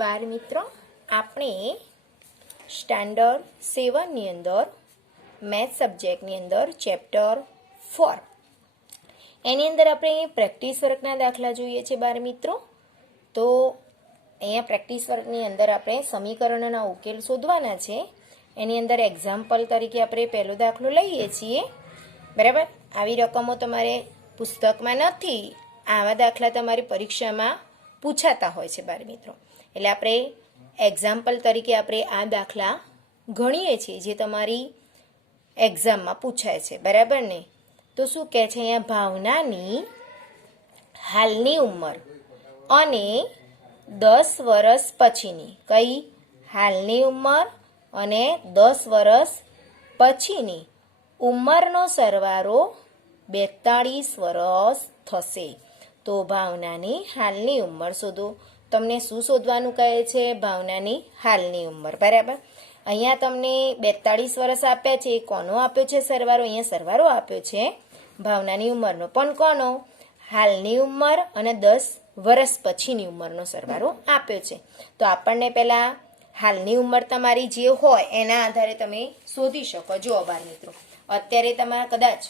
બાર મિત્રો, આપણે સ્ટાન્ડર્ડ 7ની અંદર મેથ્સ સબ્જેક્ટની અંદર ચેપ્ટર 4 એની અંદર આપણે પ્રેક્ટિસ વર્કના દાખલા જોઈએ છે બાર મિત્રો. તો અહીંયા પ્રેક્ટિસ વર્કની અંદર આપણે સમીકરણોના ઉકેલ શોધવાના છે. એની અંદર એક્ઝામ્પલ તરીકે આપણે પહેલો દાખલો લઈએ છીએ. બરાબર, આવી રકમો તમારે પુસ્તકમાં નથી, આવા દાખલા તમારી પરીક્ષામાં પૂછાતા હોય છે બાર મિત્રો. એટલે આપણે એક્ઝામ્પલ તરીકે આપણે આ દાખલા ગણીએ છીએ જે તમારી એક્ઝામમાં પૂછાય છે. બરાબર ને? તો શું કહે છે અહીંયા, ભાવનાની હાલની ઉંમર અને 10 વર્ષ પછીની, કઈ હાલની ઉંમર અને 10 વર્ષ પછીની ઉંમરનો સરવાળો 42 વર્ષ થશે. તો ભાવનાની હાલની ઉંમર શોધો. તમને શું શોધવાનું કહે છે? ભાવનાની હાલની ઉંમર. બરાબર, અહીંયા તમને 42 વર્ષ આપ્યા છે. કોનો આપ્યો છે સરવાળો? અહીંયા સરવાળો આપ્યો છે ભાવનાની ઉંમરનો, પણ કોનો? હાલની ઉંમર અને 10 વર્ષ પછીની ઉંમરનો સરવાળો આપ્યો છે. તો આપણને પહેલાં હાલની ઉંમર તમારી જે હોય એના આધારે તમે શોધી શકો. જો બાર મિત્રો, અત્યારે તમારે કદાચ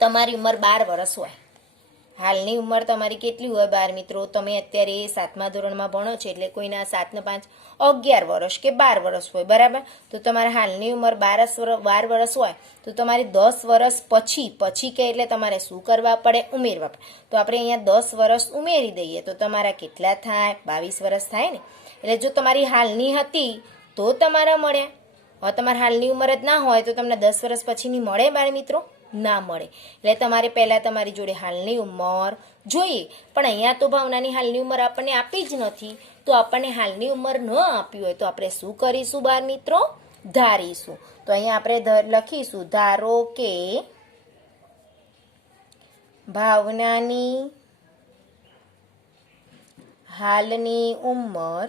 તમારી ઉંમર 12 વર્ષ હોય. હાલની ઉંમર તમારી કેટલી હોય બાર મિત્રો? તમે અત્યારે 7મા ધોરણમાં ભણો છો એટલે કોઈના 7 ને 5 11 વર્ષ કે 12 વર્ષ હોય. બરાબર, તો તમારા હાલની ઉંમર 12 વર્ષ હોય તો તમારે 10 વર્ષ પછી કે એટલે તમારે શું કરવા પડે? ઉમેરવા પડે. તો આપણે અહીંયા 10 વર્ષ ઉમેરી દઈએ તો તમારા કેટલા થાય? 22 વર્ષ થાય ને. એટલે જો તમારી હાલની હતી તો તમારા મળ્યા. હવે તમારી હાલની ઉંમર જ ના હોય તો તમને 10 વર્ષ પછીની મળે બાળ મિત્રો? ના મળે. એટલે તમારે પહેલાં તમારી જોડે હાલની ઉંમર જોઈએ. પણ અહીંયા તો ભાવનાની હાલની ઉંમર આપણને આપી જ નથી. તો આપણને હાલની ઉંમર ન આપી હોય તો આપણે શું કરીશું બાર મિત્રો? ધારીશું. તો અહીંયા આપણે લખીશું, ધારો કે ભાવનાની હાલની ઉંમર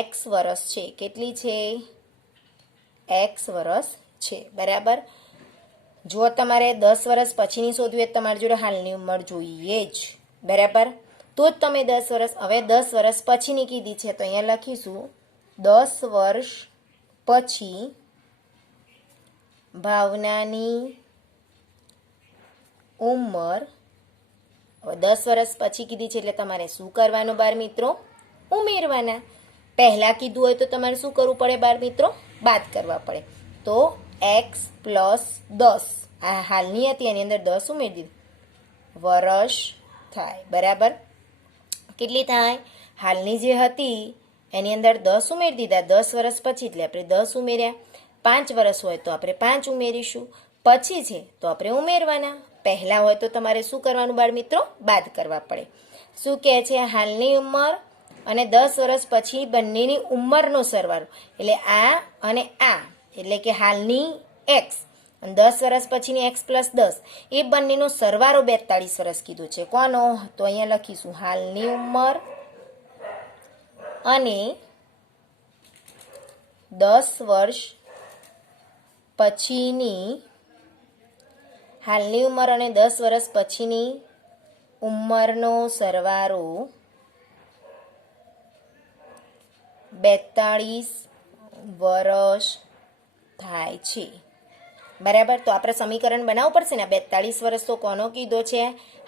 x વર્ષ છે. કેટલી છે? x વર્ષ છે. બરાબર, જો તમારે 10 વર્ષ પછીની શોધવી હોય તમારી જોડે હાલની ઉંમર જોઈએ જ. બરાબર, તો જ તમે 10 વર્ષ, હવે 10 વર્ષ પછીની કીધી છે તો અહીંયા લખીશું 10 વર્ષ પછી ભાવનાની ઉંમર. હવે 10 વર્ષ પછી કીધી છે એટલે તમારે શું કરવાનું બાર મિત્રો? ઉમેરવાના. પહેલાં કીધું હોય તો તમારે શું કરવું પડે બાર મિત્રો? બાદ કરવા પડે. તો x + 10, આ હાલની હતી એની અંદર 10 ઉમેરી દીધું, વર્ષ થાય. બરાબર, કેટલી થાય? હાલની જે હતી એની અંદર 10 ઉમેરી દીધા, 10 વર્ષ પછી એટલે આપણે 10 ઉમેર્યા. 5 વર્ષ હોય તો આપણે 5 ઉમેરીશું. પછી છે તો આપણે ઉમેરવાના. પહેલાં હોય તો તમારે શું કરવાનું બાળ મિત્રો? બાદ કરવા પડે. શું કહે છે? હાલની ઉંમર અને 10 વર્ષ પછી બંનેની ઉંમરનો સરવાળો, એટલે આ અને આ, એટલે કે હાલની x અને 10 વર્ષ પછીની x + 10, એ બંનેનો સરવાળો 42 વર્ષ કીધું છે. કોનો? તો અહીંયા લખીશું હાલની ઉંમર અને 10 વર્ષ પછીની, હાલની ઉંમર અને 10 વર્ષ પછીની ઉંમરનો સરવાળો 42 વર્ષ થાય છે. બરાબર, તો આપણે સમીકરણ બનાવવું પડશે ને. 42 વર્ષ તો કોનો કીધો છે?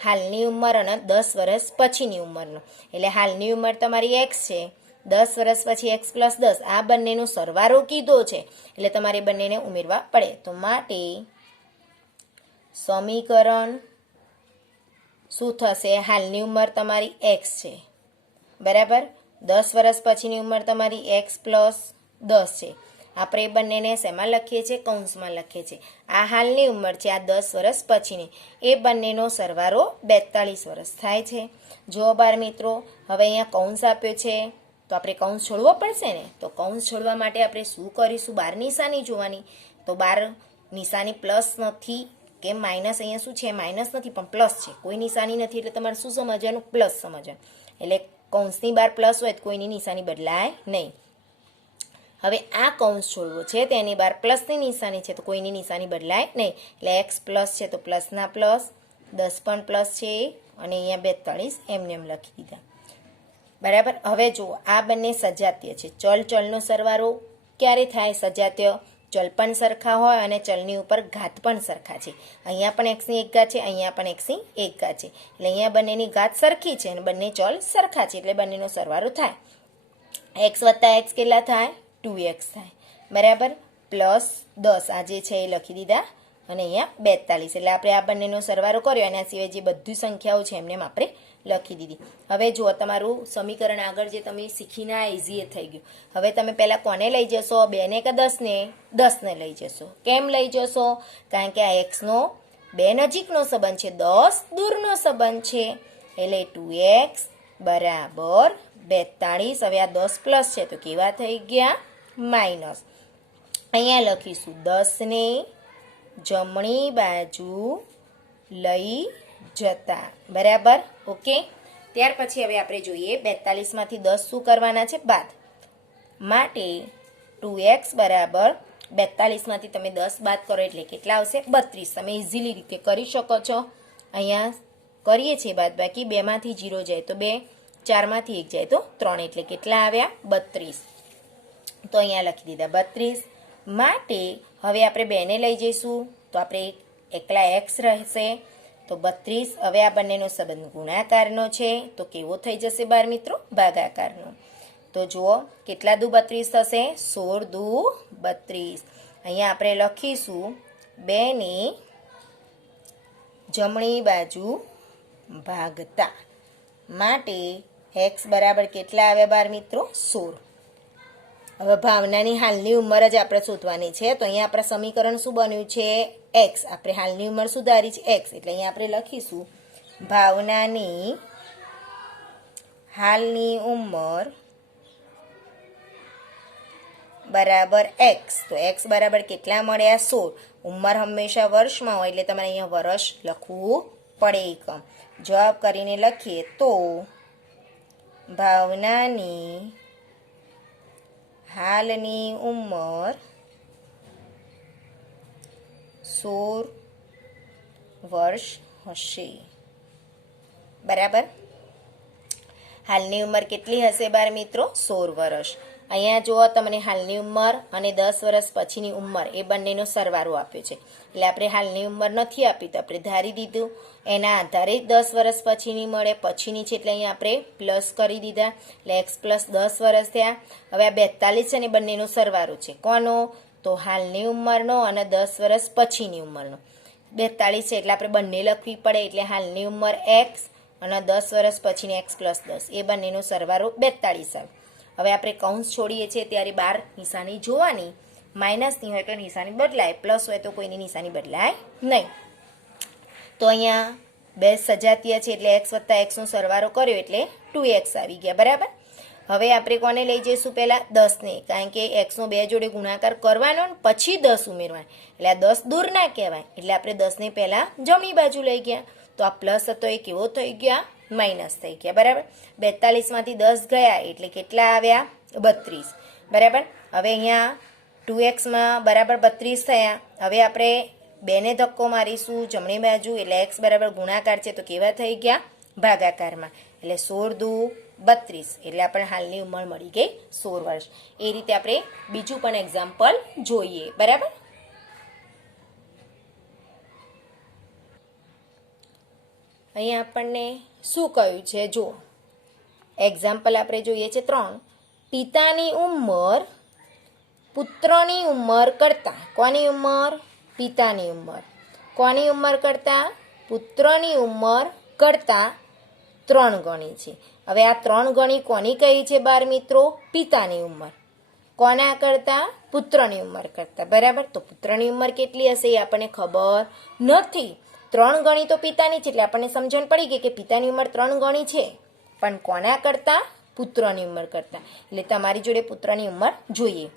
હાલની ઉંમર અને 10 વર્ષ પછીની ઉંમરનો. એટલે હાલની ઉંમર તમારી x છે, 10 વર્ષ પછી x + 10, આ બંનેનો સરવાળો કીધો છે એટલે તમારે બંનેને ઉમેરવા પડે. તો માટે સમીકરણ શું થશે? હાલની ઉંમર તમારી x છે. બરાબર, 10 વર્ષ પછીની ઉંમર તમારી x + 10 છે. આપણે બંનેને શેમાં લખીએ છીએ? કૌંસમાં લખીએ છીએ. આ હાલની ઉંમર છે, આ 10 વર્ષ પછીની, એ બંનેનો સરવાળો 42 વર્ષ થાય છે. જો બાર મિત્રો, હવે અહીંયા કૌંસ આપ્યો છે તો આપણે કૌંસ છોડવો પડશે ને. તો કૌંસ છોડવા માટે આપણે શું કરીશું? બાર નિશાની જોવાની. તો બાર નિશાની પ્લસ નથી કે માઇનસ, અહીંયા શું છે? માઇનસ નથી પણ પ્લસ છે. કોઈ નિશાની નથી એટલે તમારે શું સમજવાનું? પ્લસ સમજવાનું. એટલે કૌંસની બાર પ્લસ હોય તો કોઈની નિશાની બદલાય નહીં. હવે આ કૌંસ છોડવો છે તેની બહાર પ્લસની નિશાની છે તો કોઈની નિશાની બદલાય નહીં. એટલે x પ્લસ છે તો પ્લસના પ્લસ, 10 પણ પ્લસ છે અને અહીંયા 42 એમને એમ લખી દીધા. બરાબર. હવે જુઓ, આ બંને સજાતીય છે. ચલનો સરવાળો ક્યારે થાય? સજાતીય ચલ પણ સરખા હોય અને ચલની ઉપર ઘાત પણ સરખા છે. અહીંયા પણ એક્સની એક ઘાત છે, અહીંયા પણ એક્સની એક ઘાત છે. એટલે અહીંયા બંનેની ઘાત સરખી છે અને બંને ચલ સરખા છે, એટલે બંનેનો સરવાળો થાય. એક્સ વત્તા એક્સ કેટલા થાય? 2x થાય. બરાબર. પ્લસ 10 આ જે છે એ લખી દીધા અને અહીંયા 42. એટલે આપણે આ બંનેનો સરવાળો કર્યો. એના સિવાય જે બધી સંખ્યાઓ છે એમને આપણે લખી દીધી. હવે જુઓ, તમારું સમીકરણ આગળ જે તમે શીખીને આ ઇઝી એ થઈ ગયું. હવે તમે પહેલાં કોને લઈ જશો? 2 ને કે 10 ને? 10 ને લઈ જશો. કેમ લઈ જશો? કારણ કે આ એક્સનો 2 નજીકનો સંબંધ છે, 10 દૂરનો સંબંધ છે. એટલે 2x બરાબર 42. હવે આ 10 પ્લસ છે તો કેવા થઈ ગયા? માઇનસ. અહીંયા લખીશું 10 ને જમણી બાજુ લઈ જતા. બરાબર. ઓકે. ત્યાર પછી હવે આપણે જોઈએ 42માંથી 10 શું કરવાના છે? બાદ. માટે 2x બરાબર 42માંથી તમે 10 બાદ કરો એટલે કેટલા આવશે? 32. તમે ઇઝીલી રીતે કરી શકો છો. અહીંયા કરીએ છીએ બાદ બાકી. 2માંથી 0 જાય તો 2, 4માંથી 1 જાય તો 3, એટલે કેટલા આવ્યા? 32. તો અહીંયા લખી દીધા 32. માટે હવે આપણે 2 ને લઈ જઈશું તો આપણે એકલા x રહેશે તો 32. હવે આ બંનેનો સંબંધ ગુણાકારનો છે તો કેવો થઈ જશે બાર મિત્રો? ભાગાકારનો. તો જુઓ, કેટલા દુ 32 થશે? 16 દુ 32. અહીંયા આપણે લખીશું 2 ની જમણી બાજુ ભાગતા. માટે x બરાબર કેટલા આવ્યા બાર મિત્રો? 16. હવે ભાવનાની હાલની ઉંમર જ આપણે શોધવાની છે. તો અહીંયા આપણા સમીકરણ શું બન્યું છે? x. આપણે હાલની ઉંમર સુધારી છે x, એટલે અહીંયા આપણે લખીશું ભાવનાની હાલની ઉંમર બરાબર x. તો x બરાબર કેટલા મળ્યા? 16. ઉંમર હંમેશા વર્ષમાં હોય એટલે તમારે અહીંયા વર્ષ લખવું પડે એકમ. જવાબ કરીને લખીએ તો ભાવનાની હાલની ઉંમર 16 વર્ષ હશે. બરાબર. હાલની ઉંમર કેટલી હશે બાર મિત્રો? 16 વર્ષ. અહીંયા જુઓ, તમને હાલની ઉંમર અને 10 વર્ષ પછીની ઉંમર એ બંનેનો સરવાળો આપ્યો છે. એટલે આપણે હાલની ઉંમર નથી આપી તો આપણે ધારી દીધું. એના આધારે 10 વર્ષ પછીની મળે. પછીની છે એટલે અહીંયા આપણે પ્લસ કરી દીધા. એટલે x પ્લસ 10 વર્ષ થયા. હવે આ 42 છે ને બંનેનો સરવાળો છે. કોનો? તો હાલની ઉંમરનો અને 10 વર્ષ પછીની ઉંમરનો. 42 છે એટલે આપણે બંને લખવી પડે. એટલે હાલની ઉંમર x અને 10 વર્ષ પછીની x પ્લસ 10 એ બંનેનો સરવાળો 42 આવે. હવે આપણે કૌંસ છોડીએ છીએ ત્યારે બાર નિશાની જોવાની. માઇનસની હોય તો નિશાની બદલાય, પ્લસ હોય તો કોઈની નિશાની બદલાય નહીં. તો અહીંયા 2 સજાતીય છે એટલે x વત્તા xનો સરવાળો કર્યો એટલે 2x આવી ગયા. બરાબર. હવે આપણે કોને લઈ જઈશું? પહેલાં 10 ને, કારણ કે xનો 2 જોડે ગુણાકાર કરવાનો ને પછી 10 ઉમેરવાનો. એટલે આ 10 દૂર ના કહેવાય. એટલે આપણે 10 ને પહેલાં જમણી બાજુ લઈ ગયા. તો આ પ્લસ હતો એ કેવો થઈ ગયા? માઇનસ થઈ ગયા. બરાબર. 42માંથી 10 ગયા એટલે કેટલા આવ્યા? 32. બરાબર. હવે અહીંયા 2xમાં બરાબર 32 થયા. હવે આપણે 2 ને ધક્કો મારીશું જમણી બાજુ એટલે x બરાબર ગુણાકાર છે તો કેવા થઈ ગયા? ભાગાકારમાં. એટલે 16 દુ 32. એટલે આપણે હાલની ઉંમર મળી ગઈ 16 વર્ષ. એ રીતે આપણે બીજું પણ એક્ઝામ્પલ જોઈએ. બરાબર. અહીંયા આપણને શું કહ્યું છે? જો એક્ઝામ્પલ આપણે જોઈએ છે 3. પિતાની ઉંમર પુત્રની ઉંમર કરતાં. કોની ઉંમર? પિતાની ઉંમર. કોની ઉંમર કરતાં? પુત્રની ઉંમર કરતાં 3 ગણી છે. હવે આ 3 ગણી કોની કહી છે બાર મિત્રો? પિતાની ઉંમર. કોના કરતાં? પુત્રની ઉંમર કરતાં. બરાબર. તો પુત્રની ઉંમર કેટલી હશે એ આપણને ખબર નથી. 3 ગણી તો પિતાની છે એટલે આપણને સમજણ પડી ગઈ કે પિતાની ઉંમર 3 ગણી છે, પણ કોના કરતાં? પુત્રની ઉંમર કરતાં. એટલે તમારી જોડે પુત્રની ઉંમર જોઈએ.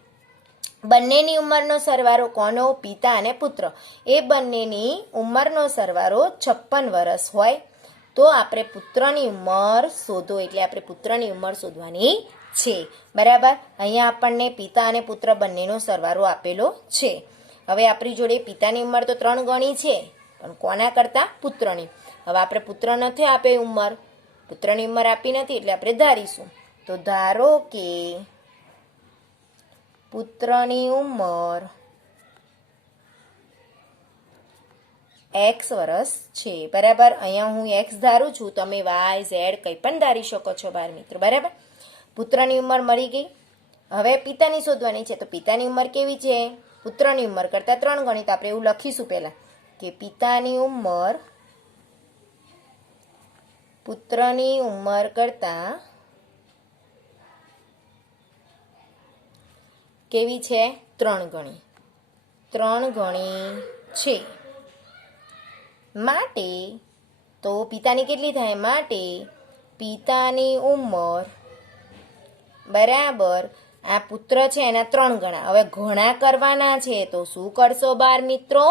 બંનેની ઉંમરનો સરવાળો કોનો? પિતા અને પુત્ર. એ બંનેની ઉંમરનો સરવાળો 56 વર્ષ હોય તો આપણે પુત્રની ઉંમર શોધો. એટલે આપણે પુત્રની ઉંમર શોધવાની છે. બરાબર. અહીંયા આપણને પિતા અને પુત્ર બંનેનો સરવાળો આપેલો છે. હવે આપણી જોડે પિતાની ઉંમર તો 3 ગણી છે પણ કોના કરતાં? પુત્રની. હવે આપણે પુત્ર નથી આપે ઉંમર, પુત્રની ઉંમર આપી નથી એટલે આપણે ધારીશું. તો ધારો કે પુત્રની ઉંમર એક્સ વર્ષ છે, બરાબર. અહીંયા હું એક્સ ધારું છું, તમે વાય ઝેડ કંઈ પણ ધારી શકો છો બાળ મિત્રો, બરાબર. પુત્રની ઉંમર મળી ગઈ. હવે પિતાની શોધવાની છે. તો પિતાની ઉંમર કેવી છે? પુત્રની ઉંમર કરતાં 3 ગણી. તો આપણે એવું લખીશું પહેલાં કે પિતાની ઉંમર પુત્રની ઉંમર કરતાં કેવી છે? 3 ગણી. 3 ગણી છે. માટે તો પિતાની કેટલી થાય? માટે પિતાની ઉંમર બરાબર આ પુત્ર છે એના 3 ગણા. હવે ઘણા કરવાના છે તો શું કરશો બાળ મિત્રો?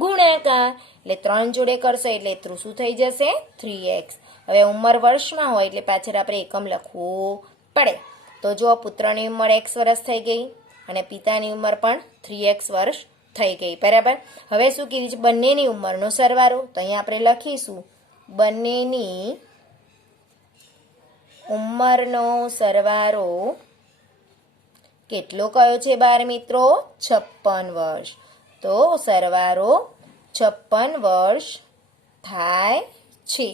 ગુણાકાર. એટલે 3 જોડે કરશો એટલે શું થઈ જશે? 3x. હવે ઉંમર વર્ષમાં હોય એટલે પાછળ આપણે એકમ લખવું પડે. તો જો પુત્રની ઉંમર x વર્ષ થઈ ગઈ અને પિતાની ઉંમર પણ 3x વર્ષ થઈ ગઈ, બરાબર. હવે શું કીધું છે? બંનેની ઉંમરનો સરવાળો. તો અહીંયા આપણે લખીશું બંનેની ઉંમરનો સરવાળો કેટલો કયો છે બાળ મિત્રો? 56 વર્ષ. તો સરવાળો 56 વર્ષ થાય છે,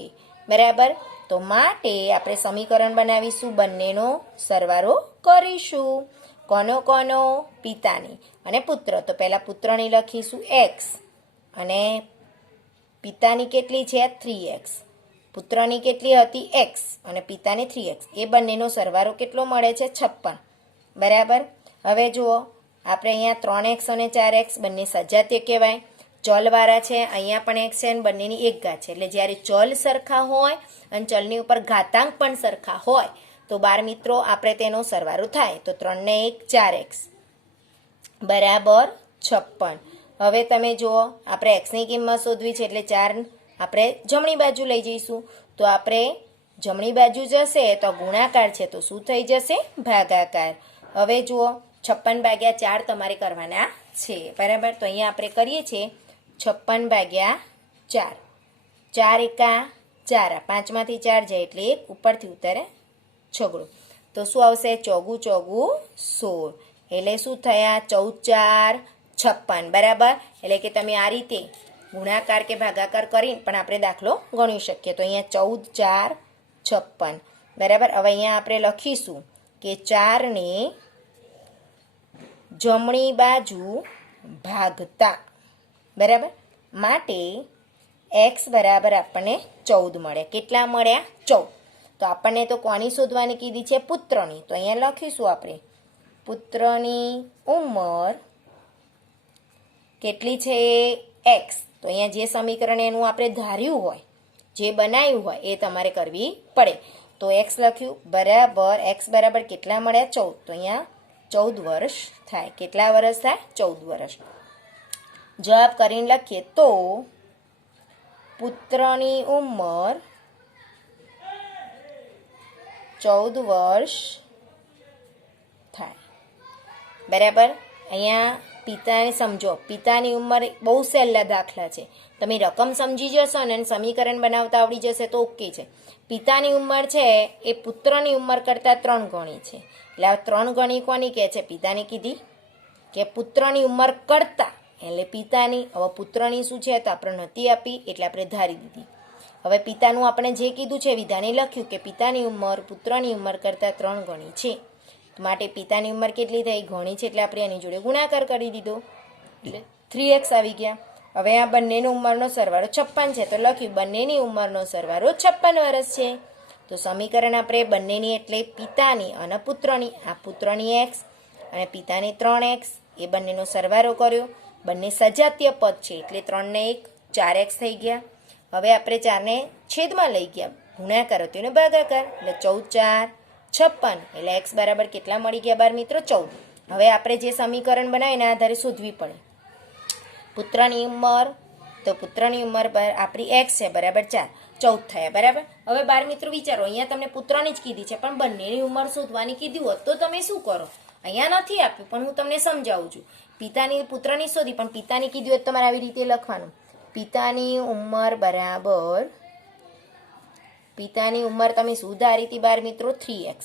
બરાબર. તો માટે આપણે સમીકરણ બનાવીશું, બંનેનો સરવાળો કરીશું. કોનો કોનો? પિતાની અને પુત્ર. તો પહેલાં પુત્રની લખીશું x અને પિતાની કેટલી છે? 3x. પુત્રની કેટલી હતી? x અને પિતાની 3x. એ બંનેનો સરવાળો કેટલો મળે છે? 56, બરાબર. હવે જુઓ આપણે અહીંયા 3x અને 4x બંને સજાતીય કહેવાય, ચલવાળા છે. અહીંયા પણ x છે અને બંનેની એક ઘાત છે. એટલે જ્યારે ચલ સરખા હોય અને ચલની ઉપર ઘાતાંક પણ સરખા હોય તો બાળ મિત્રો આપણે તેનો સરવાળો થાય. તો 3 ને 1 4x બરાબર 56. હવે તમે જુઓ આપણે એક્સની કિંમત શોધવી છે એટલે 4 આપણે જમણી બાજુ લઈ જઈશું. તો આપણે જમણી બાજુ જશે તો ગુણાકાર છે તો શું થઈ જશે? ભાગાકાર. હવે જુઓ 56 ભાગ્યા 4 તમારે કરવાના છે, બરાબર. તો અહીંયા આપણે કરીએ છીએ 56 ભાગ્યા 4. 4 એકા 4, 5માંથી 4 જાય એટલે 1 ઉપરથી ઉતારે છગડો. તો શું આવશે? ચોગું ચોગું 16. એટલે શું થયા? 14 4 56, બરાબર. એટલે કે તમે આ રીતે ગુણાકાર કે ભાગાકાર કરીને પણ આપણે દાખલો ગણી શકીએ. તો અહીંયા 14 4 56, બરાબર. હવે અહીંયા આપણે લખીશું કે 4 ને જમણી બાજુ ભાગતા, બરાબર. માટે x બરાબર આપણને 14 મળે. કેટલા મળ્યા? 14. તો આપણને તો કોની શોધવાની કીધી છે? પુત્રની. તો અહીંયા લખીશું આપણે પુત્રની ઉંમર કેટલી છે? x. તો અહીંયા જે સમીકરણ એનું આપણે ધાર્યું હોય, જે બનાવ્યું હોય એ તમારે કરવી પડે. તો x લખ્યું બરાબર x બરાબર કેટલા મળ્યા? 14. તો અહીંયા 14 વર્ષ થાય. કેટલા વર્ષ થાય? 14 વર્ષ. જવાબ કરીને લખીએ તો પુત્રની ઉંમર 14 વર્ષ થાય, બરાબર. અહીંયા પિતાને સમજો, પિતાની ઉંમર બહુ સહેલા દાખલા છે. તમે રકમ સમજી જશો ને અને સમીકરણ બનાવતા આવડી જશે તો ઓકે છે. પિતાની ઉંમર છે એ પુત્રની ઉંમર કરતાં 3 ગણી છે. એટલે આ 3 ગણી કોની કહે છે? પિતાની કીધી કે પુત્રની ઉંમર કરતાં, એટલે પિતાની. હવે પુત્રની શું છે? તો આપણે નથી આપી એટલે આપણે ધારી દીધી. હવે પિતાનું આપણે જે કીધું છે વિધાને લખ્યું કે પિતાની ઉંમર પુત્રની ઉંમર કરતાં 3 ગણી છે. માટે પિતાની ઉંમર કેટલી થઈ? ગણી છે એટલે આપણે એની જોડે ગુણાકાર કરી દીધો એટલે 3x આવી ગયા. હવે આ બંનેની ઉંમરનો સરવાળો 56 છે તો લખ્યું બંનેની ઉંમરનો સરવાળો 56 વર્ષ છે. તો સમીકરણ આપણે બંનેની એટલે પિતાની અને પુત્રની, આ પુત્રની x અને પિતાની 3x, એ બંનેનો સરવાળો કર્યો. બંને સજાતીય પદ છે એટલે 3 ને 1 4x થઈ ગયા. હવે આપણે 4 ને છેદમાં લઈ ગયા, ગુણાકાર હતો એને ભાગાકાર એટલે 14 4 56. એટલે x બરાબર કેટલા મળી ગયા બાર મિત્રો? 14. હવે આપણે જે સમીકરણ બનાવીને આધારે શોધવી પડે પુત્રની ઉંમર. તો પુત્રની ઉંમર આપણી x છે બરાબર 4, 14 થયા, બરાબર. હવે બાર મિત્રો વિચારો, અહીંયા તમને પુત્રની જ કીધી છે પણ બંનેની ઉંમર શોધવાની કીધી હોત તો તમે શું કરો? અહીંયા નથી આપ્યું પણ હું તમને સમજાવું છું. પિતાની પુત્રની શોધી પણ પિતાની કીધી હોત તમારે આવી રીતે લખવાનું પિતાની ઉંમર તમે સુધારી હતી બાર મિત્રો 3x,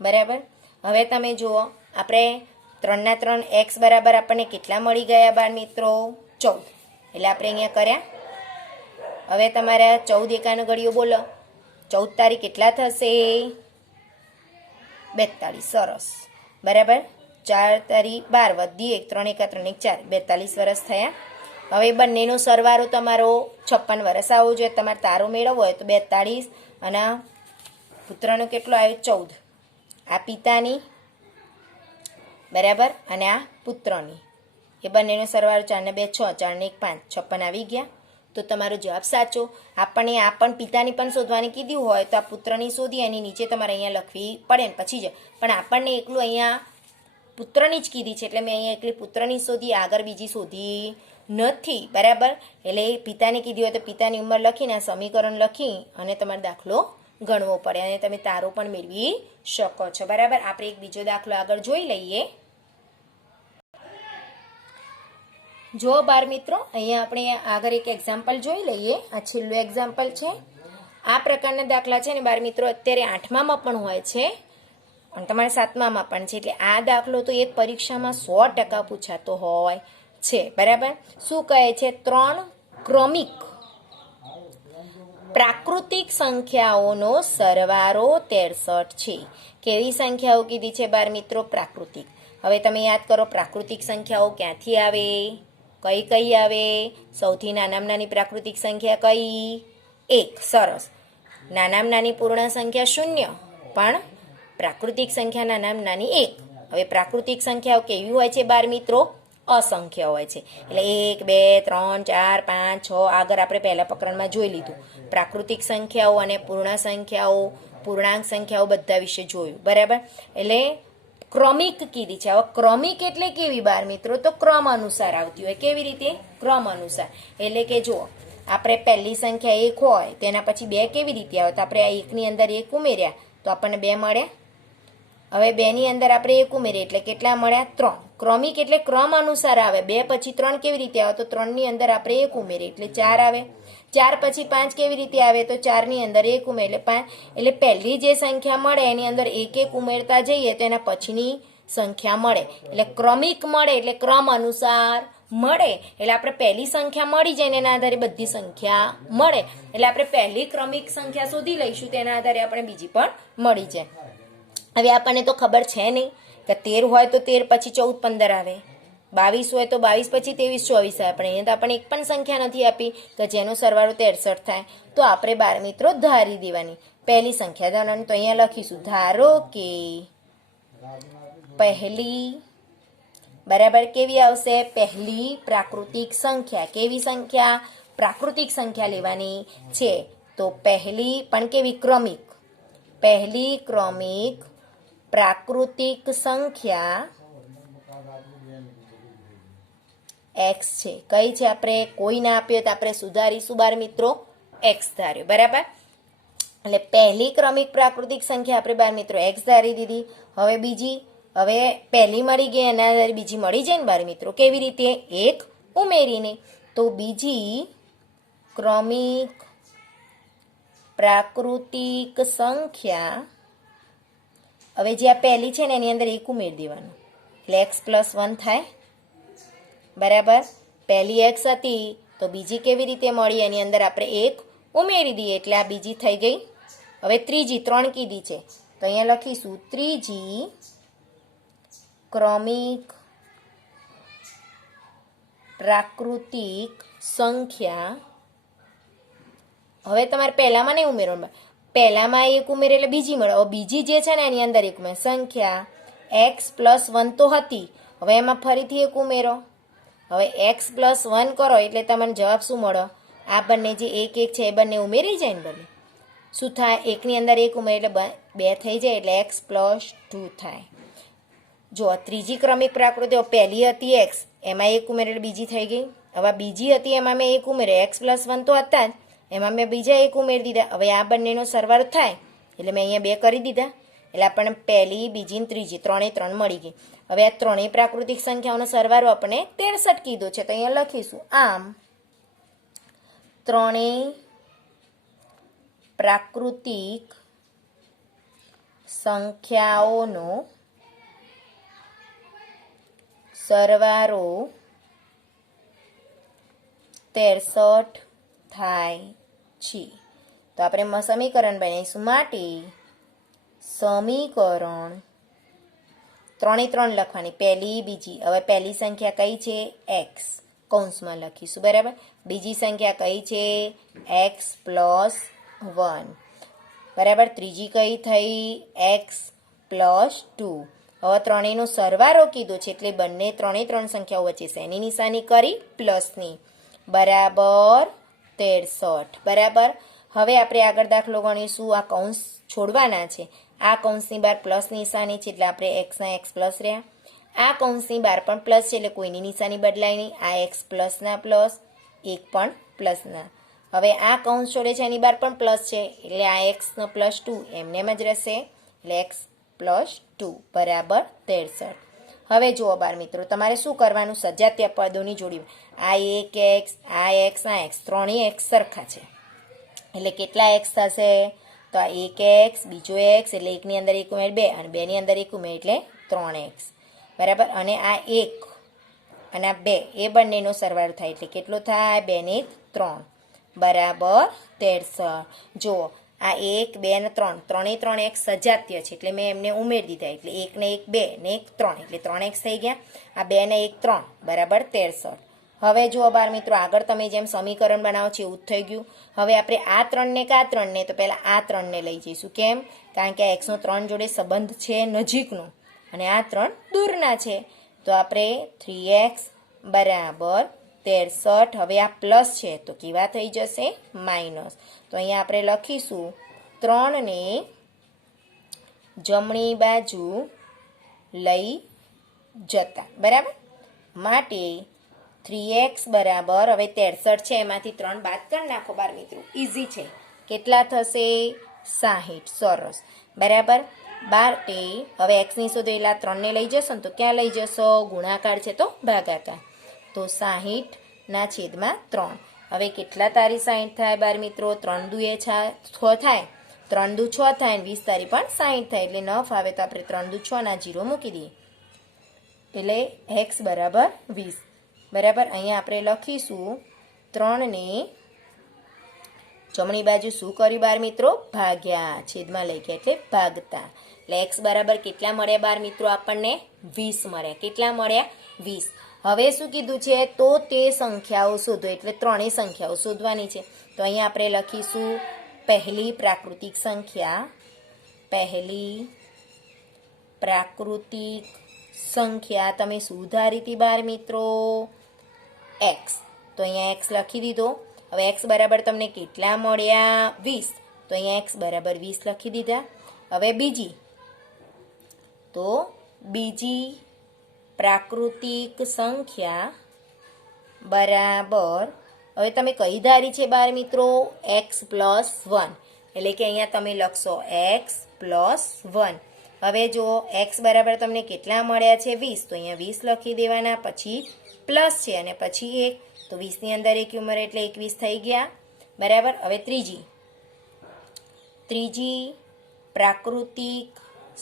બરાબર. હવે તમે જુઓ, આપણે 3 ના 3 x બરાબર આપણને કેટલા મળી ગયા બાર મિત્રો? 14. એટલે આપણે અહીંયા કર્યા. હવે તમારે 14 એકાનો ઘડીઓ બોલો. 14 તારીખ કેટલા થશે? 42. સરસ, બરાબર. 4 તારીખ 12 વધી 1 3 1 3 1 4 42 વર્ષ થયા. હવે બંનેનો સરવાળો તમારો 56 વર્ષ આવવો જોઈએ. તમારે તારો મેળવવો હોય તો 42 અને પુત્રનો કેટલો આવ્યો? 14. આ પિતાની, બરાબર, અને આ પુત્રની, એ બંનેનો સરવાળો 4 ને 2 6, 4 ને 1 5, 56 આવી ગયા. તો તમારો જવાબ સાચો. આપણને આ પણ પિતાની પણ શોધવાની કીધી હોય તો આ પુત્રની શોધી, એની નીચે તમારે અહીંયા લખવી પડે ને પછી જ. પણ આપણને એકલું અહીંયા પુત્રની જ કીધી છે એટલે મેં અહીંયા એકલી પુત્રની શોધી, આગળ બીજી શોધી નથી, બરાબર. એટલે પિતાની કીધી હોય તો પિતાની ઉંમર લખીને આ સમીકરણ લખી અને તમારે દાખલો ગણવો પડે અને તમે તારો પણ મેળવી શકો છો, બરાબર. આપણે એક બીજો દાખલો આગળ જોઈ લઈએ. જો બાર મિત્રો, અહીંયા આપણે આગળ એક એક્ઝામ્પલ જોઈ લઈએ. આ છેલ્લું એક્ઝામ્પલ છે. આ પ્રકારના દાખલા છે ને બાર મિત્રો અત્યારે 8મામાં પણ હોય છે અને તમારે 7મામાં પણ છે. એટલે આ દાખલો તો એક પરીક્ષામાં 100% પૂછાતો હોય છે, બરાબર. શું કહે છે? 3 ક્રમિક પ્રાકૃતિક સંખ્યાઓનો સરવાળો 63 છે. કેવી સંખ્યાઓ કીધી છે બાર મિત્રો? પ્રાકૃતિક. હવે તમે યાદ કરો, પ્રાકૃતિક સંખ્યાઓ ક્યાંથી આવે? કઈ આવે? સૌથી નાનામાં નાની પ્રાકૃતિક સંખ્યા કઈ? 1. સરસ. નાનામાં નાની પૂર્ણ સંખ્યા 0, પણ પ્રાકૃતિક સંખ્યા નાનામાં નાની 1. હવે પ્રાકૃતિક સંખ્યાઓ કેવી હોય છે બાર મિત્રો? અસંખ્ય હોય છે. એટલે 1 2 3 4 5 6 આગળ આપણે પહેલા પ્રકરણમાં જોઈ લીધું. પ્રાકૃતિક સંખ્યાઓ અને પૂર્ણ સંખ્યાઓ, પૂર્ણાંક સંખ્યાઓ બધા વિશે જોયું, બરાબર. એટલે ક્રમિક કીધી છે. હવે ક્રમિક એટલે કેવી બાર મિત્રો? તો ક્રમ અનુસાર આવતી હોય. કેવી રીતે? ક્રમ અનુસાર. એટલે કે જુઓ, આપણે પહેલી સંખ્યા 1 હોય તેના પછી 2 કેવી રીતે આવે? તો આપણે આ 1ની અંદર 1 ઉમેર્યા તો આપણને 2 મળ્યા. હવે 2ની અંદર આપણે 1 ઉમેરીએ એટલે કેટલા મળ્યા? 3. ક્રમિક એટલે ક્રમ અનુસાર આવે. 2 પછી 3 કેવી રીતે આવે? તો 3ની અંદર આપણે 1 ઉમેરીએ એટલે 4 આવે. 4 પછી 5 કેવી રીતે આવે? તો 4ની અંદર 1 ઉમેરીએ એટલે 5. એટલે પહેલી જે સંખ્યા મળે એની અંદર 1 1 ઉમેરતા જઈએ તો એના પછીની સંખ્યા મળે. એટલે ક્રમિક મળે એટલે ક્રમ અનુસાર મળે. એટલે આપણે પહેલી સંખ્યા મળી જાય એના આધારે બધી સંખ્યા મળે. એટલે આપણે પહેલી ક્રમિક સંખ્યા શોધી લઈશું તેના આધારે આપણે બીજી પણ મળી જાય. હવે આપણને તો ખબર છે નહીં કે 13 હોય તો 13 પછી 14 15 આવે, 22 હોય તો 22 પછી 23 24 આવે. પણ અહીંયા તો આપણને એક પણ સંખ્યા નથી આપી કે જેનો સરવાળો 63 થાય. તો આપણે બાર મિત્રો ધારી દેવાની પહેલી સંખ્યા ધારવાની. તો અહીંયા લખીશું, ધારો કે પહેલી, બરાબર, કેવી આવશે? પહેલી પ્રાકૃતિક સંખ્યા. કેવી સંખ્યા? પ્રાકૃતિક સંખ્યા લેવાની છે. તો પહેલી પણ કેવી? ક્રમિક. પહેલી ક્રમિક પ્રાકૃતિક સંખ્યા x છે. કઈ છે? આપણે કોઈ ના આપ્યો તો આપણે સુધારીશું બાર મિત્રો, x ધાર્યો, બરાબર. એટલે પહેલી ક્રમિક પ્રાકૃતિક સંખ્યા આપણે બાર મિત્રો x ધારી દીધી. હવે બીજી, હવે પહેલી મળી ગઈ એના આધારે બીજી મળી જાય ને બાર મિત્રો. કેવી રીતે? 1 ઉમેરીને. તો બીજી ક્રમિક પ્રાકૃતિક સંખ્યા, હવે જે આ પહેલી છે ને એની અંદર 1 ઉમેરી દેવાનું એટલે x + 1 થાય, બરાબર. પહેલી x હતી તો બીજી કેવી રીતે મળી? એની અંદર આપણે 1 ઉમેરી દઈએ એટલે આ બીજી થઈ ગઈ. હવે ત્રીજી, 3 કીધી છે તો અહીંયા લખીશું ત્રીજી ક્રમિક પ્રાકૃતિક સંખ્યા. હવે તમારે પહેલામાં નહીં ઉમેરવાનું, પહેલામાં 1 ઉમેરે એટલે બીજી મળે. હવે બીજી જે છે ને એની અંદર 1 ઉમેર. સંખ્યા x + 1 તો હતી, હવે એમાં ફરીથી 1 ઉમેરો. હવે x + 1 કરો એટલે તમને જવાબ શું મળે? આ બંને જે 1 1 છે એ બંને ઉમેરી જાય ને બંને. શું થાય? 1ની અંદર 1 ઉમેરે એટલે 2 થઈ જાય એટલે x + 2 થાય. જો ત્રીજી ક્રમિક પ્રાકૃતિક, પહેલી હતી x, એમાં 1 ઉમેરે એટલે બીજી થઈ ગઈ. હવે બીજી હતી એમાં મેં 1 ઉમેરે, x + 1 તો હતા જ, એમાં મેં બીજા 1 ઉમેરી દીધા. હવે આ બંનેનો સરવાળો થાય એટલે મેં અહીંયા 2 કરી દીધા. એટલે આપણને પહેલી, બીજી ને ત્રીજી 3 એ 3 મળી ગઈ. હવે આ ત્રણેય પ્રાકૃતિક સંખ્યાઓનો સરવાળો આપણે 63 કીધો છે તો અહીંયા લખીશું. આમ ત્રણેય પ્રાકૃતિક સંખ્યાઓનો સરવાળો 63 થાય છે. તો આપણે સમીકરણ બનાવીશું. માટે સમીકરણ ત્રણે ત્રણ લખવાની, પહેલી બીજી. હવે પહેલી સંખ્યા કઈ છે? એક્સ, કૌંસમાં લખીશું, બરાબર. બીજી સંખ્યા કઈ છે? એક્સ પ્લસ 1, બરાબર. ત્રીજી કઈ થઈ? X plus 2. હવે ત્રણેયનો સરવાળો કીધો છે એટલે બંને ત્રણે ત્રણ સંખ્યાઓ વચ્ચે શેની નિશાની કરી? પ્લસની, બરાબર 63, બરાબર. હવે આપણે આગળ દાખલો ગણીશું. આ કૌંસ છોડવાના છે. આ કૌંસની બહાર પ્લસ નિશાની છે એટલે આપણે એક્સના એક્સ પ્લસ રહ્યા. આ કૌંસની બહાર પણ પ્લસ છે એટલે કોઈની નિશાની બદલાય નહીં. આ એક્સ પ્લસના પ્લસ, એક પણ પ્લસના. હવે આ કૌંસ છોડે છે એની બહાર પણ પ્લસ છે એટલે આ એક્સનો પ્લસ 2 એમને એમ જ રહેશે એટલે એક્સ પ્લસ 2 બરાબર 63. હવે જુઓ બાળ મિત્રો, તમારે શું કરવાનું? સજાતીય પદોની જોડી. આ એક એક્સ, આ એક્સ, આ એક્સ, ત્રણેય એક્સ સરખા છે એટલે કેટલા એક્સ થશે? તો આ એક એક્સ, બીજો એક્સ એટલે એકની અંદર એક ઉમેર 2 અને બેની અંદર એક ઉમેર એટલે 3 એક્સ, બરાબર. અને આ એક અને આ 2 એ બંનેનો સરવાળો થાય એટલે કેટલો થાય? 2 ને 3 બરાબર 63. જુઓ, આ 1, 2 ને 3, ત્રણે ત્રણ એક્સ સજાતીય છે એટલે મેં એમને ઉમેરી દીધા એટલે 1 ને 1 2 ને 1 3 એટલે 3 એક્સ થઈ ગયા. આ 2 ને 1 3 બરાબર 63. હવે જુઓ બાળ મિત્રો, આગળ તમે જેમ સમીકરણ બનાવો છો એવું જ થઈ ગયું. હવે આપણે આ 3 ને કે આ 3 ને, તો પહેલાં આ 3 ને લઈ જઈશું. કેમ? કારણ કે આ એક્સનો 3 જોડે સંબંધ છે નજીકનો અને આ 3 દૂરના છે. તો આપણે 3x બરાબર 63. હવે આ પ્લસ છે તો કેવા થઈ જશે? માઇનસ. તો અહીંયા આપણે લખીશું 3 ને જમણી બાજુ લઈ જતા, બરાબર. માટે 3x બરાબર, હવે 63 છે એમાંથી 3 બાદ કરી નાખો બાર મિત્રો, ઇઝી છે. કેટલા થશે? 60. સરસ, બરાબર. હવે એક્સની શોધો એટલે 3 ને લઈ જશો ને તો ક્યાં લઈ જશો? ગુણાકાર છે તો ભાગાકાર. તો 60/3. હવે કેટલા તારી 60 થાય બાર મિત્રો? 3 દુ એ 6 થાય, 3 દુ 6 થાય ને 20 તારી પણ 60 થાય એટલે ન ફાવે તો આપણે 3 દુ 6 ના 0 મૂકી દઈએ એટલે એક્સ બરાબર 20, બરાબર. અહીંયા આપણે લખીશું 3 ને જમણી બાજુ શું કર્યું બાર મિત્રો? ભાગ્યા, છેદમાં લઈ ગયા એટલે ભાગતા. એટલે એક્સ બરાબર કેટલા મળ્યા બાર મિત્રો? આપણને 20 મળ્યા. કેટલા મળ્યા? 20. હવે શું કીધું છે? તો તે સંખ્યાઓ શોધો એટલે ત્રણેય સંખ્યાઓ શોધવાની છે. તો અહીંયા આપણે લખીશું પહેલી પ્રાકૃતિક સંખ્યા, પહેલી પ્રાકૃતિક સંખ્યા તમે સુધારી હતી બાર મિત્રો? એક્સ. તો અહીંયા એક્સ લખી દીધો. હવે એક્સ બરાબર તમને કેટલા મળ્યા? 20. તો અહીંયા એક્સ બરાબર 20 લખી દીધા. હવે બીજી, તો બીજી પ્રાકૃતિક સંખ્યા બરાબર, હવે તમે કઈ ધારી છે બાર મિત્રો? એક્સ પ્લસ 1 એટલે કે અહીંયા તમે લખશો એક્સ પ્લસ 1. હવે જો એક્સ બરાબર તમને કેટલા મળ્યા છે? 20. તો અહીંયા 20 લખી દેવાના, પછી પ્લસ છે અને પછી 1, તો 20ની અંદર 1 ઉમેર એટલે 21 થઈ ગયા, બરાબર. હવે ત્રીજી પ્રાકૃતિક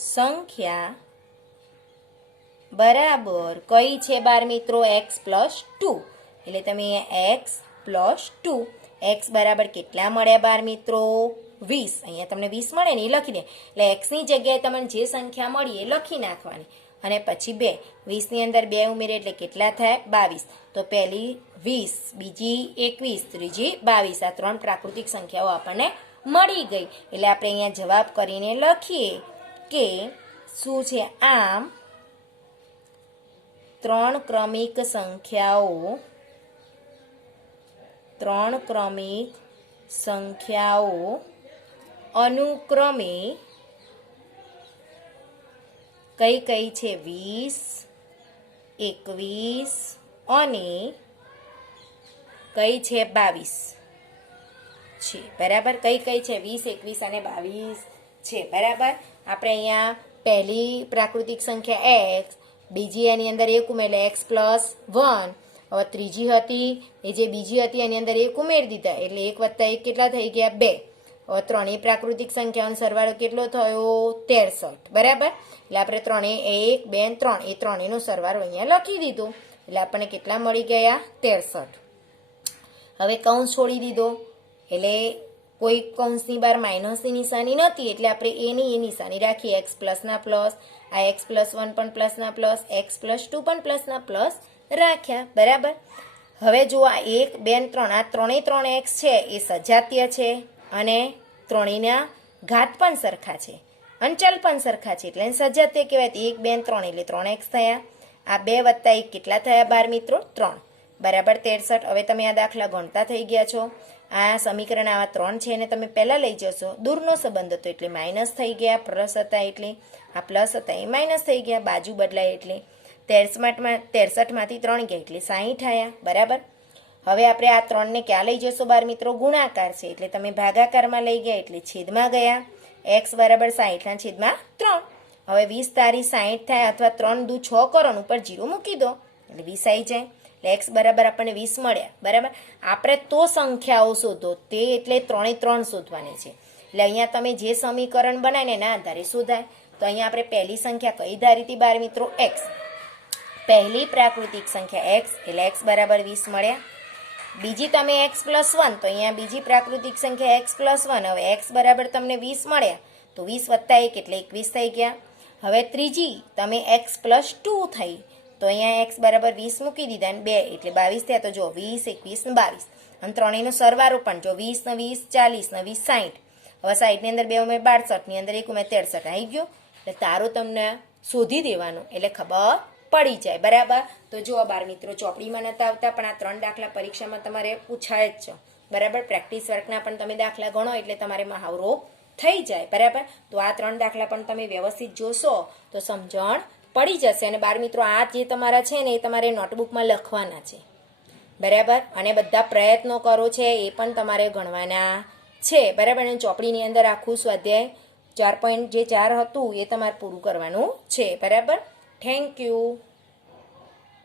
સંખ્યા બરાબર કઈ છે બાર મિત્રો? એક્સ પ્લસ 2 એટલે તમે અહીંયા એક્સ પ્લસ 2. એક્સ બરાબર કેટલા મળ્યા બાર મિત્રો? 20. અહીંયા તમને 20 મળે ને એ લખી દે એટલે એક્સની જગ્યાએ તમને જે સંખ્યા મળી એ લખી નાખવાની અને પછી 2, 20ની અંદર 2 ઉમેરે એટલે કેટલા થાય? 22. તો પહેલી 20, બીજી 21, ત્રીજી 22. આ 3 પ્રાકૃતિક સંખ્યાઓ આપણને મળી ગઈ. એટલે આપણે અહીંયા જવાબ કરીને લખીએ કે શું છે? આમ 3 ક્રમિક સંખ્યાઓ અનુક્રમે કઈ કઈ છે? 20, 21 અને કઈ છે? 22 છે, બરાબર. કઈ કઈ છે? 20, 21 અને 22 છે, બરાબર. આપણે અહીંયા પહેલી પ્રાકૃતિક સંખ્યા એક્સ, બીજી એની અંદર 1 ઉમેરે એક્સ પ્લસ 1 હવે ત્રીજી હતી એ જે બીજી હતી એની અંદર એક ઉમેરી દીધા એટલે 1 + 1 કેટલા થઈ ગયા 2. હવે ત્રણેય પ્રાકૃતિક સંખ્યાઓનો સરવાળો કેટલો થયો 63. બરાબર, એટલે આપણે ત્રણેય 1 2 3 એ ત્રણેયનો સરવાળો અહીંયા લખી દીધો એટલે આપણને કેટલા મળી ગયા 63. હવે કૌંસ છોડી દીધો એટલે કોઈ કૌંસની બહાર માઇનસની નિશાની નહોતી એટલે આપણે એ નિશાની રાખી. x પ્લસના પ્લસ, આ x +1 પણ પ્લસના પ્લસ, x +2 પણ પ્લસના પ્લસ રાખ્યા. બરાબર, હવે જો આ 1 2 3 આ ત્રણેય 3x છે એ સજાતીય છે અને ત્રણેયના ઘાત પણ સરખા છે અને ચલ પણ સરખા છે એટલે સજાતીય કહેવાય. 1 2 3 એટલે 3x થયા. આ 2 + 1 કેટલા થયા બાર મિત્રો 3. બરાબર 63. હવે તમે આ દાખલા ગણતા થઈ ગયા છો. આ સમીકરણ આવા 3 છે અને તમે પહેલાં લઈ જશો. દૂરનો સંબંધ હતો એટલે માઇનસ થઈ ગયા, પ્લસ હતા એટલે આ પ્લસ હતા એ માઇનસ થઈ ગયા, બાજુ બદલાય એટલે 63માંથી 3 ગયા એટલે 60 આવ્યા. બરાબર, હવે આપણે આ 3ને ક્યાં લઈ જશો બાર મિત્રો ગુણાકાર છે એટલે તમે ભાગાકારમાં લઈ ગયા એટલે છેદમાં ગયા. x = 60/3. હવે 20 તારી 60 થાય અથવા 3 દુ 6 કરો ઉપર 0 મૂકી દો એટલે 20 આવી જાય એટલે x બરાબર આપણને 20 મળ્યા. બરાબર, આપણે તો સંખ્યાઓ શોધો તે એટલે 3 એ 3 શોધવાની છે એટલે અહીંયા તમે જે સમીકરણ બનાવીને એના આધારે શોધાય. તો અહીંયા આપણે પહેલી સંખ્યા કઈ ધારી હતી બાર મિત્રો x, પહેલી પ્રાકૃતિક સંખ્યા x એટલે x બરાબર 20 મળ્યા. બીજી તમે x +1 તો અહીંયા બીજી પ્રાકૃતિક સંખ્યા x +1. હવે x બરાબર તમને 20 મળ્યા તો 20 + 1 એટલે 21 થઈ ગયા. હવે ત્રીજી તમે x +2 થઈ તો અહીંયા x બરાબર 20 મૂકી દીધા અને 2 એટલે 22 થયા. તો જો 20 21 ને 22 અને ત્રણેયનો સરવાળો પણ જો 20 ને 20 40 ને 20 60. હવે 60 ની અંદર 2 ઉમેર 62 ની અંદર 1 ઉમેર 63 આવી ગયો એટલે તારો તમને શોધી દેવાનું એટલે ખબર પડી જાય. બરાબર, તો જો બાર મિત્રો ચોપડીમાં નતા આવતા પણ આ 3 દાખલા પરીક્ષામાં તમારે પૂછાય જ છે. બરાબર, પ્રેક્ટિસ વર્કના પણ તમે દાખલા ગણો એટલે તમારે મહાવરો થઈ જાય. બરાબર, તો આ 3 દાખલા પણ તમે વ્યવસ્થિત જોશો તો સમજણ પડી જશે. અને બાર મિત્રો આ જે તમારા છે ને એ તમારે નોટબુકમાં લખવાના છે. બરાબર, અને બધા પ્રયત્નો કરો છે એ પણ તમારે ગણવાના છે. બરાબર, અને ચોપડીની અંદર આખું સ્વાધ્યાય 4.4 હતું એ તમારે પૂરું કરવાનું છે. બરાબર, થેન્ક યુ.